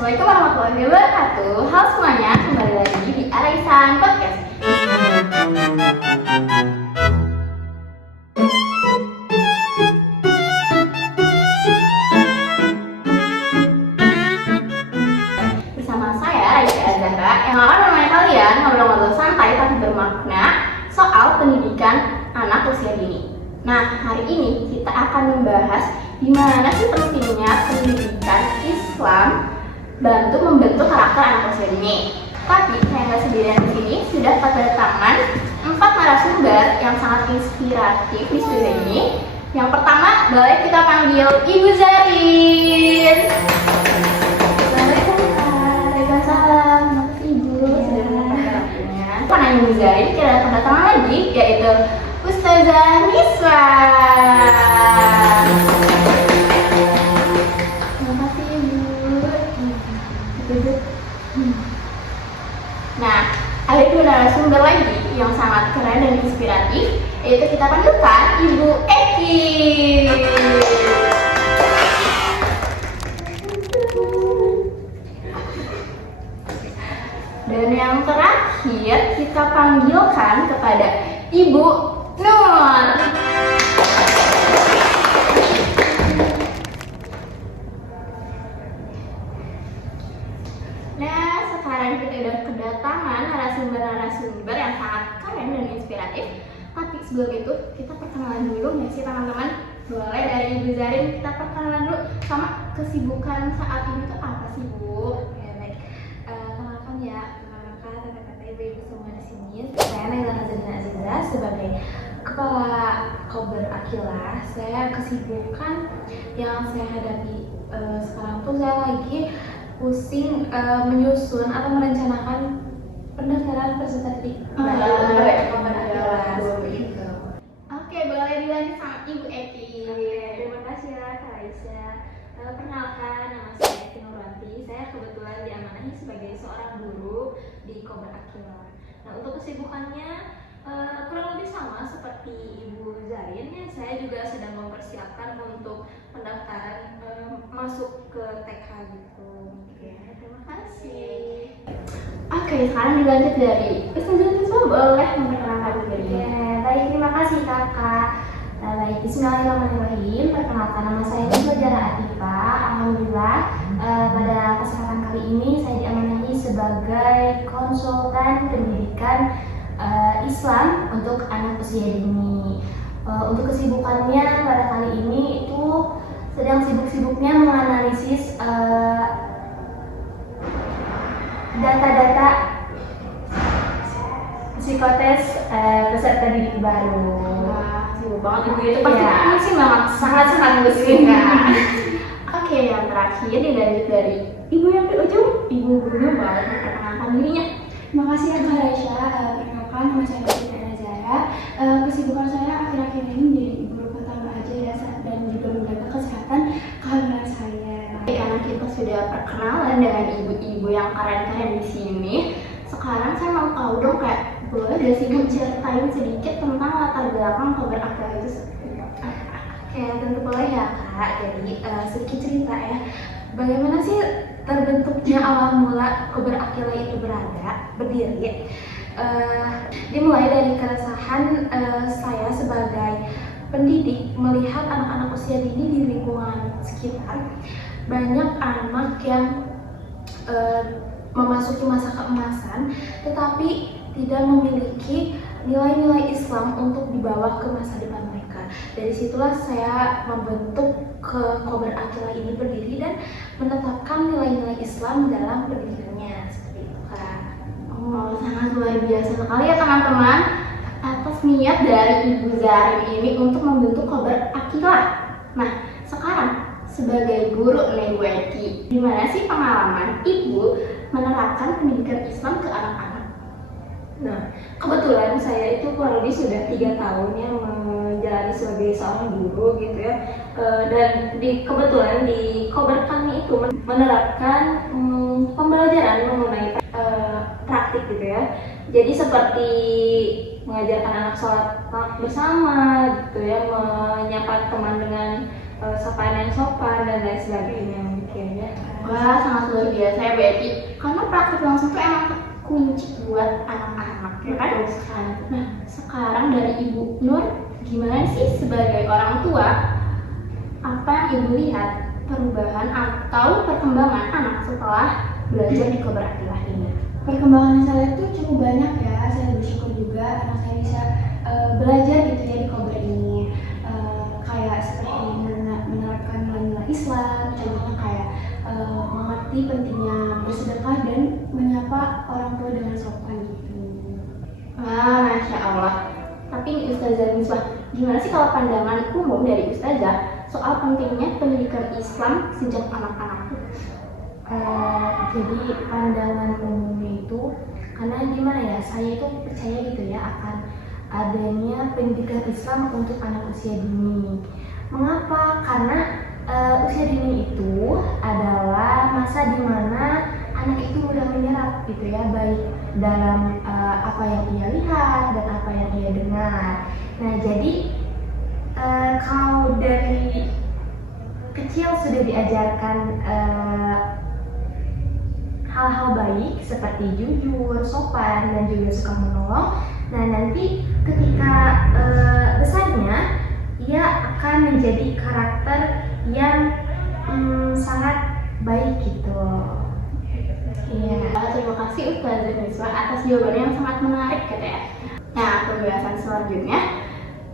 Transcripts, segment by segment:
Assalamualaikum warahmatullahi wabarakatuh. Halo semuanya, kembali lagi di Araisan Podcast. Bersama saya Raisa Azahra yang akan menemani kalian ngobrol-ngobrol santai tapi bermakna soal pendidikan anak usia dini. Nah, hari ini kita akan membahas gimana sih pentingnya pendidikan Islam bantu membentuk karakter anak usia dini. Tapi saya nggak sendirian di sini, sudah kedatangan 4 narasumber yang sangat inspiratif di studio ini. Yang pertama, boleh kita panggil Ibu Zarin. Waalaikumsalam. Makasih Ibu sudah menyempatkan waktunya. Karena Ibu Zarin, kita ada kedatangan lagi, yaitu Ustazah Niswa. Terima kasih Ibu. Nah, ada 2 narasumber lagi yang sangat keren dan inspiratif, yaitu kita panggilkan Ibu Eki. Dan yang terakhir kita panggilkan kepada Ibu Nur. Nah, sekarang kita udah kedatangan narasumber-narasumber yang sangat keren dan inspiratif. Tapi sebelum itu, kita perkenalan dulu ya sih teman-teman. Boleh dari Ibu Zarin kita perkenalan dulu sama kesibukan saat ini tuh apa sih Bu? Ya baik, kenalkan ya kakak-kakak ibu-ibu semua di sini. Saya Naila Nazarina Aziza sebagai kepala Kober Akila. Saya kesibukan yang saya hadapi sekarang tuh saya lagi pusing menyusun atau merencanakan pendaftaran peserta didik baru Kober Akila. Oke, boleh dilanjut sama Ibu Eki. Terima kasih ya Kak Aisyah. Perkenalkan, nama saya Eki Nurwanti. Saya kebetulan diamanahi sebagai seorang guru di Kober Akila. Nah, untuk kesibukannya kurang lebih sama seperti Ibu Zarin ya. Saya juga sedang mempersiapkan untuk pendaftaran masuk ke TK gitu. Oke, terima kasih. Oke, sekarang dilanjut dari Ustazah Niswa, boleh memperkenalkan diri. Ya, baik, terima kasih kakak. Baik, bismillahirrahmanirrahim. Perkenalkan, nama saya Niswa Jara Atifa. Alhamdulillah, pada kesempatan kali ini saya diamanahi sebagai konsultan pendidikan Islam untuk anak usia dini. Untuk kesibukannya pada kali ini itu sedang sibuk-sibuknya menganalisis data-data psikotes peserta didik baru. Wah, sibuk banget Ibu itu pasti Ya. pusing banget, sangat-sangat pusing kan. Oke, yang terakhir dilanjut dari Ibu yang di ujung, Ibu Guru, boleh memperkenalkan dirinya. Terima kasih ya Kak Raisya. Perkenalkan, nama saya Fitri Nazara. Kesibukan saya akhir-akhir ini menjadi ibu rumah tangga aja ya, dan juga menjaga kesehatan kehamilan saya. Karena kita sudah perkenalan dengan ibu-ibu yang keren-keren di sini, sekarang saya mau tahu dong kayak boleh gak sih Bu ceritain sedikit tentang latar belakang Kober Akila itu seperti apa? Oke, tentu boleh ya Kak. Jadi sedikit cerita ya. Bagaimana sih terbentuknya awal mula Kober Akila itu berdiri? Dimulai dari keresahan saya sebagai pendidik melihat anak-anak usia dini di lingkungan sekitar. Banyak anak yang memasuki masa keemasan, tetapi tidak memiliki nilai-nilai Islam untuk dibawa ke masa depan mereka. Dari situlah saya membentuk ke Kober Akila ini berdiri dan menetapkan nilai-nilai Islam dalam pendidikannya. Seperti itu Kak. Oh, sangat luar biasa sekali ya teman-teman atas niat dari Ibu Zarin ini untuk membentuk Kober Akila. Nah, sekarang sebagai guru nih Bu Eki, gimana sih pengalaman Ibu menerapkan pendidikan Islam ke anak-anak? Nah, kebetulan saya itu kurang lebih sudah 3 tahun ya menjalani sebagai seorang guru gitu ya. Dan kebetulan di Kober kami itu menerapkan pembelajaran mengenai praktik gitu ya. Jadi seperti mengajarkan anak sholat bersama gitu ya, menyapa teman dengan sapaan yang sopan dan lain sebagainya mungkin ya. Wah, sangat luar biasa ya Bu Eki. Karena praktik langsung tuh emang kunci buat anak-anak, ya kan? Nah, sekarang dari Ibu Nur, gimana sih sebagai orang tua, apa yang Ibu lihat perubahan atau perkembangan anak setelah belajar di Kober Akilah ini? Perkembangan saya tuh cukup banyak ya. Saya bersyukur juga anak saya bisa belajar gitu ya di Kober ini. Kayak seperti menerapkan nilai-nilai Islam, contohnya kayak mengerti pentingnya bersedekah dan menyapa orang tua dengan sopan gitu. Wah, Masya Allah. Tapi nih Ustazah Misbah, gimana sih kalau pandangan umum dari Ustazah soal pentingnya pendidikan Islam sejak anak-anak? Jadi pandangan umumnya itu, karena gimana ya, saya itu percaya gitu ya akan adanya pendidikan Islam untuk anak usia dini. Mengapa? Karena usia dini itu adalah masa dimana anak itu mudah menyerap gitu ya, baik dalam apa yang ia lihat dan apa yang ia dengar. Nah, jadi kalau dari kecil sudah diajarkan hal-hal baik seperti jujur, sopan, dan juga suka menolong. Nah, nanti ketika besarnya ia akan menjadi karakter yang sangat baik gitu. Iya. Terima kasih Ustazah Misbah atas jawabannya yang sangat menarik gitu ya. Nah, pembahasan selanjutnya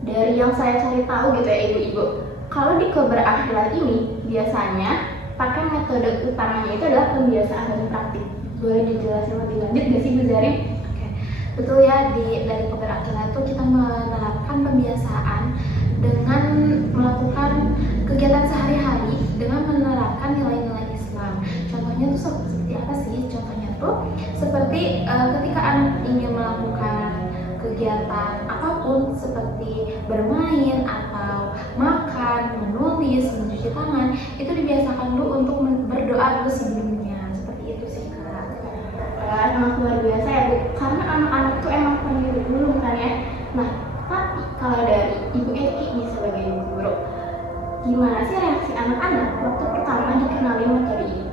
dari yang saya cari tahu gitu ya ibu-ibu, kalau di Kober Akilah ini biasanya pakai metode utamanya itu adalah pembiasaan dan praktik. Boleh dijelasin lebih lanjut nggak sih Bu Zari? Oke, betul ya, dari Kober Akilah itu kita menerapkan pembiasaan dengan melakukan kegiatan sehari-hari dengan menerapkan nilai-nilai Islam. Contohnya tuh seperti apa sih? Contohnya tuh seperti ketika anak ingin melakukan kegiatan apapun seperti bermain atau makan, menulis, mencuci tangan, itu dibiasakan dulu untuk berdoa dulu sebelumnya. Seperti itu sih Kak. Sangat luar biasa ya Bu, karena anak-anak tuh emang peniru dulu kan ya. Nah, tapi kalau dari Ibu Eki nih sebagai ibu guru, gimana sih reaksi anak-anak waktu pertama dikenalin metode ini?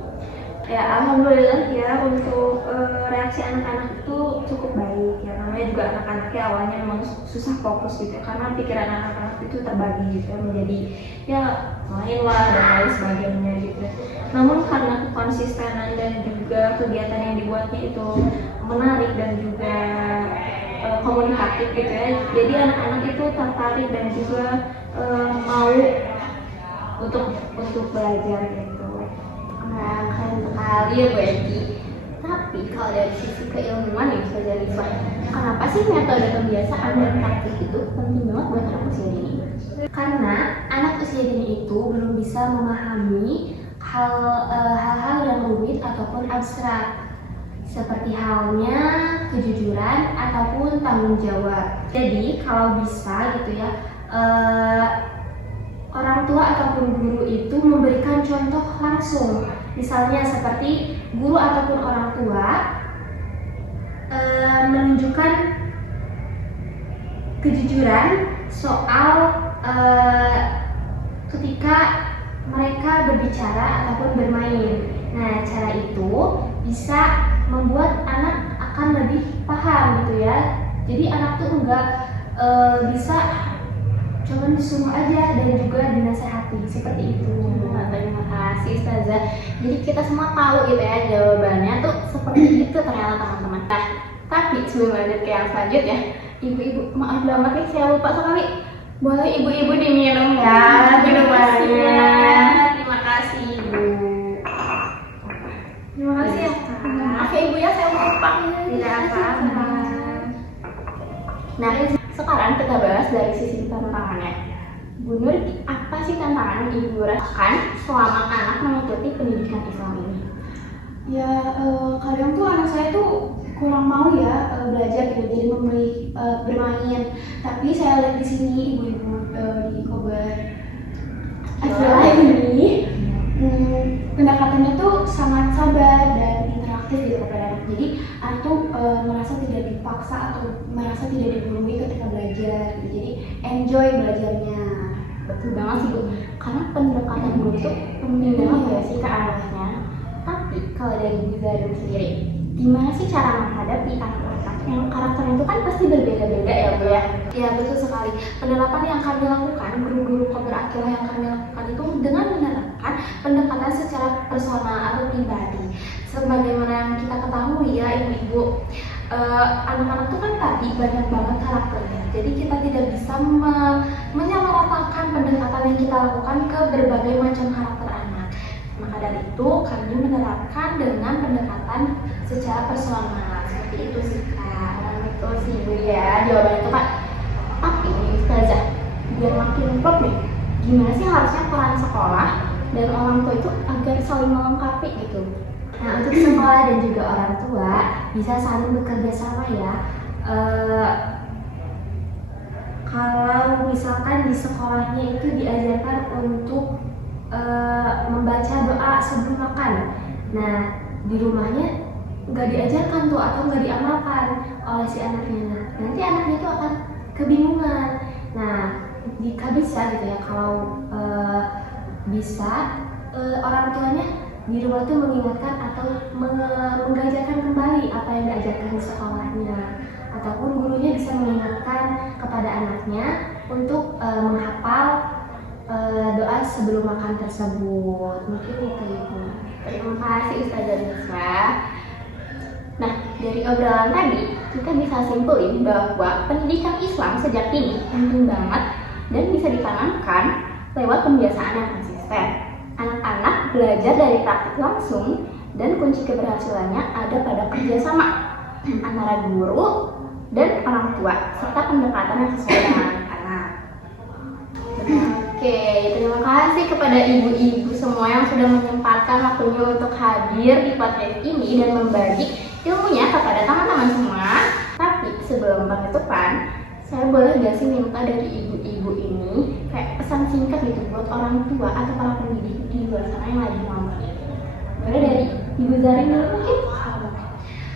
Ya, alhamdulillah ya, untuk reaksi anak-anak itu cukup baik ya. Namanya juga anak-anaknya awalnya memang susah fokus gitu ya, karena pikiran anak-anak itu terbagi gitu ya, menjadi ya main lah dan lain sebagainya gitu. Namun karena konsistenan dan juga kegiatan yang dibuatnya itu menarik dan juga komunikatif gitu ya, jadi anak-anak itu tertarik dan juga mau untuk belajar gitu. Nah, keren sekali ya Bu Eki. Tapi kalau dari sisi keilmuan ya Ustazah Misbah, kenapa sih metode pembiasaan dan praktik itu penting banget buat anak usia dini? Karena anak usia dini itu belum bisa memahami hal-hal yang rumit ataupun abstrak, seperti halnya kejujuran ataupun tanggung jawab. Jadi kalau bisa gitu ya, orang tua ataupun guru itu memberikan contoh langsung, misalnya seperti guru ataupun orang tua menunjukkan kejujuran soal ketika mereka berbicara ataupun bermain. Nah, cara itu bisa membuat anak akan lebih paham gitu ya. Jadi anak tuh enggak bisa cuman disuruh aja dan juga dinasehati seperti itu. Terima kasih Ustazah. Jadi kita semua tahu gitu ya jawabannya tuh seperti itu ternyata teman-teman. Nah, tapi sebelum lanjut ke yang selanjutnya, ibu-ibu maaf banget nih saya lupa sekali. Boleh ibu-ibu diminum ya minumannya. Terima kasih Ibu. Terima kasih ya Kak. Maaf ya Ibu ya saya lupa. Tidak apa-apa. Nah, sekarang kita bahas dari sisi tantangannya. Bu Nur, apa sih tantangan yang Ibu rasakan selama anak mengikuti pendidikan Islam ini? Ya kadang tuh anak saya tuh kurang mau ya belajar gitu, jadi memilih bermain. Tapi saya lihat di sini ibu-ibu di Kober Akilah ini pendekatannya tuh sangat sabar dan interaktif gitu kepada anak. Jadi anak tuh merasa tidak dipaksa atau merasa tidak digurui ketika belajar. Jadi enjoy belajarnya. Betul banget sih Bu, karena pendekatan guru tuh penting banget ya sih ke anaknya. Tapi kalau dari Bu Zarin sendiri, gimana sih cara menghadapi anak-anak yang karakternya itu kan pasti berbeda-beda ya Bu ya? Ya betul sekali. Penerapan yang kami lakukan, guru-guru Kober Akilah yang kami lakukan itu dengan menerapkan pendekatan secara personal atau pribadi. Sebagaimana yang kita ketahui ya ibu-ibu, anak-anak itu kan tadi banyak banget karakternya. Jadi kita tidak bisa menyamaratakan pendekatan yang kita lakukan ke berbagai macam karakter anak. Maka dari itu kami menerapkan dengan pendekatan secara personal. Seperti itu sih Kak. Betul sih Bu ya, jawabannya itu kan. Tapi Ustazah, biar makin klop nih, gimana sih harusnya peran sekolah dan orang tua itu agar saling melengkapi gitu? Nah, untuk sekolah dan juga orang tua bisa saling bekerja sama ya. Kalau misalkan di sekolahnya itu diajarkan untuk membaca doa sebelum makan, nah di rumahnya nggak diajarkan tuh atau nggak diamalkan oleh si anaknya. Nanti anaknya itu akan kebingungan. Nah, jika bisa gitu ya, kalau bisa orang tuanya di rumah tuh mengingatkan atau mengajarkan kembali apa yang diajarkan di sekolahnya, ataupun gurunya bisa mengingatkan kepada anaknya untuk menghafal doa sebelum makan tersebut. Mungkin itu Ibu. Terima kasih Ustazah Nisra. Nah, dari obrolan tadi kita bisa simpulin bahwa pendidikan Islam sejak dini penting banget dan bisa ditanamkan lewat pembiasaan yang konsisten. Anak-anak belajar dari praktik langsung dan kunci keberhasilannya ada pada kerjasama antara guru dan orang tua serta pendekatan yang sesuai dengan anak. Oke, terima kasih kepada ibu-ibu semua yang sudah menyempatkan waktunya untuk hadir di podcast ini dan membagi ilmunya kepada teman-teman semua. Tapi sebelum penutupan, saya boleh gak sih minta dari ibu-ibu ini kayak pesan singkat gitu buat orang tua atau para pendidik di luar sana yang lagi nonton ini? Boleh dari Ibu Zarin dulu mungkin?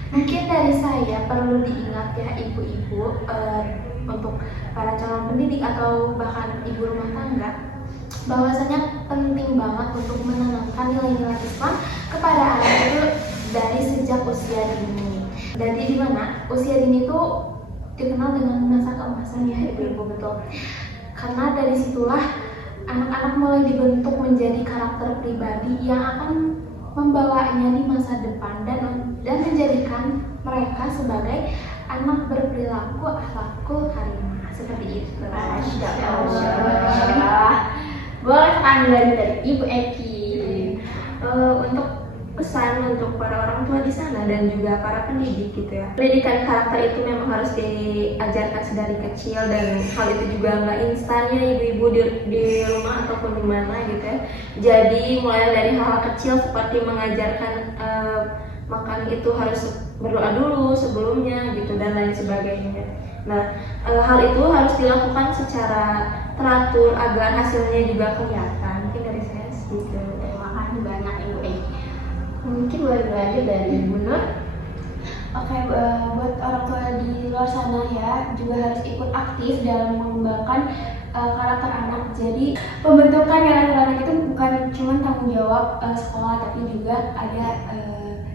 Mungkin dari saya perlu diingat ya ibu-ibu, untuk para calon pendidik atau bahkan ibu rumah tangga, bahwasanya penting banget untuk menanamkan nilai-nilai Islam kepada anak itu dari sejak usia dini. Jadi di mana usia dini itu dikenal dengan masa keemasan ya ibu-ibu, betul. Karena dari situlah anak-anak mulai dibentuk menjadi karakter pribadi yang akan membawanya di masa depan dan menjadikan mereka sebagai anak berperilaku akhlakul karimah seperti itu. Masya Allah. Boleh ambil lagi dari Ibu Eki. Untuk pesan untuk para orang tua di sana dan juga para pendidik gitu ya. Pendidikan karakter itu memang harus diajarkan sedari kecil dan hal itu juga nggak instan ya ibu-ibu di rumah ataupun di mana gitu ya. Jadi mulai dari hal kecil seperti mengajarkan makan itu harus berdoa dulu sebelumnya gitu dan lain sebagainya. Nah, hal itu harus dilakukan secara teratur agar hasilnya juga kelihatan. Mungkin dari saya gitu. Terima kasih banyak Ibu Eki. Mungkin boleh belajar dari Ibu Nur. Oke, buat orang tua di luar sana ya juga harus ikut aktif dalam mengembangkan karakter anak. Jadi pembentukan karakter anak itu bukan cuma tanggung jawab sekolah, tapi juga ada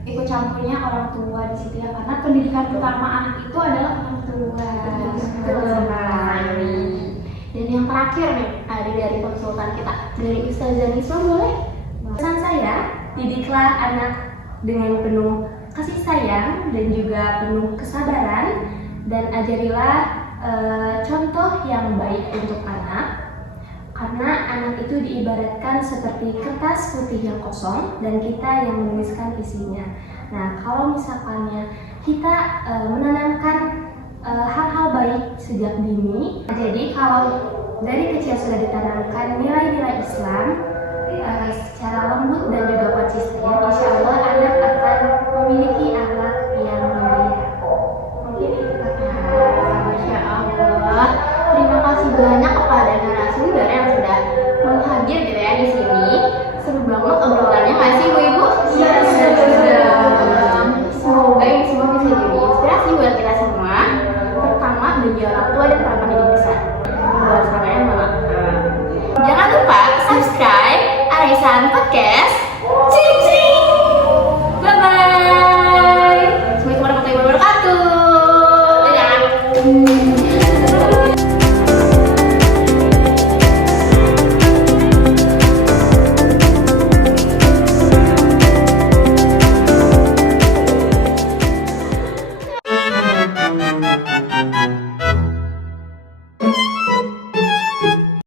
ikut campurnya orang tua di situ ya, karena pendidikan pertama anak itu adalah orang tua. Betul sekali. Dan yang terakhir nih, ada dari konsultan kita, dari Ustazah Nisra boleh? Pesan saya, didiklah anak dengan penuh kasih sayang dan juga penuh kesabaran, dan ajarilah contoh yang baik untuk anak. Karena anak itu diibaratkan seperti kertas putih yang kosong dan kita yang menuliskan isinya. Nah, kalau misalkannya kita menanamkan hal-hal baik sejak dini, jadi kalau dari kecil sudah ditanamkan nilai-nilai Islam secara lembut dan juga konsisten, insya Allah anak akan memiliki akhlak yang mulia. Mungkin itu Masya Allah. Terima kasih banyak kepada narasumber yang sudah menghadir gitu ya di sini. Seru banget obrolannya nggak sih ibu-ibu? Iya, Semoga ini semua bisa jadi inspirasi buat kita semua. Pertama bagi orang tua dan para pendidik besar. Buat saya malah. Jangan lupa subscribe Arisan Podcast. Cing cing. kasih.